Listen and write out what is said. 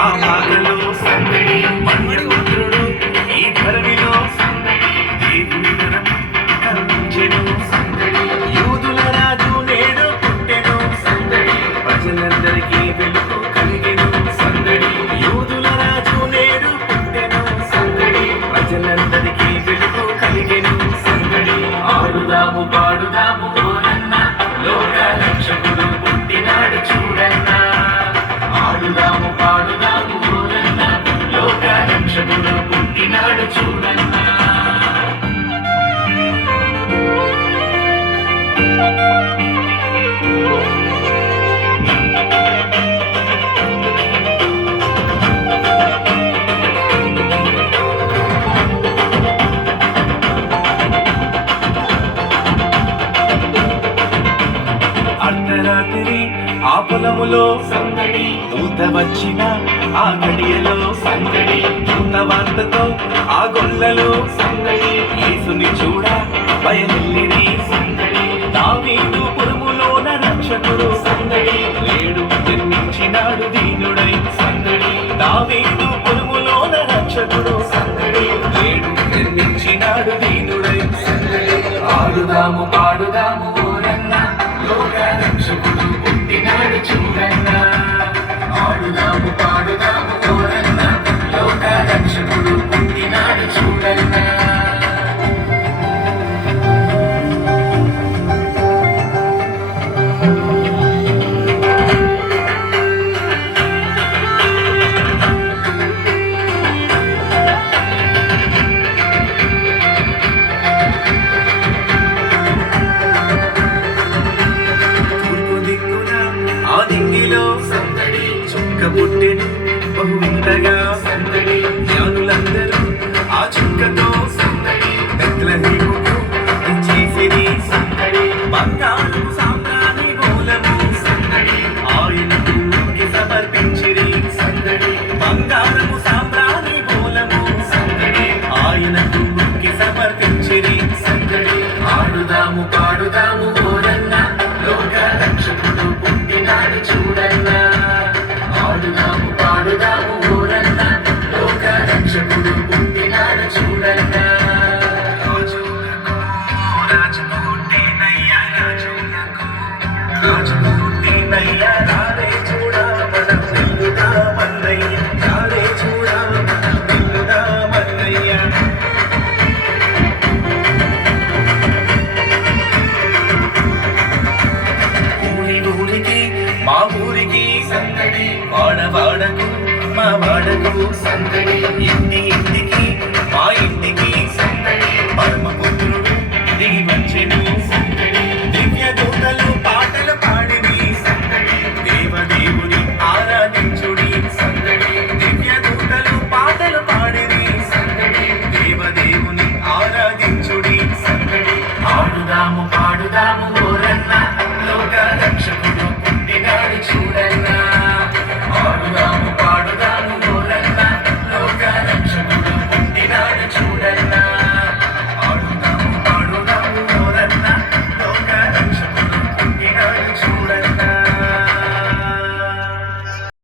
আমার రాత్రి ఆ పొలములో సందడి దూత వచ్చిన ఆ గడియలో సందడి దూత వార్తతో ఆ గొల్లలో సందడి యేసుని చూడ బయలుల్లిరి సందడి దావీదు పురములోన రక్షకుడు సందడి లేడు జన్మించినాడు దీనుడై సందడి దావీదు పురములోన రక్షకుడు సందడి లేడు జన్మించినాడు దీనుడై సందడి ఆడుదాము పాడుదాము. చుక్క పుట్టెను సందడి జ్ఞానులందరూ ఆ చుక్కతో సందడి. బెత్లహేముకు చేసిరి సందడి. బంగారు సామ్రాణి మూలము సందడి. ఆయనకు సమర్పించిరి సందడి. వాడకు మా వాడకు సందడి ఇంటి ఇంటికి మా ఇంటికి సందడి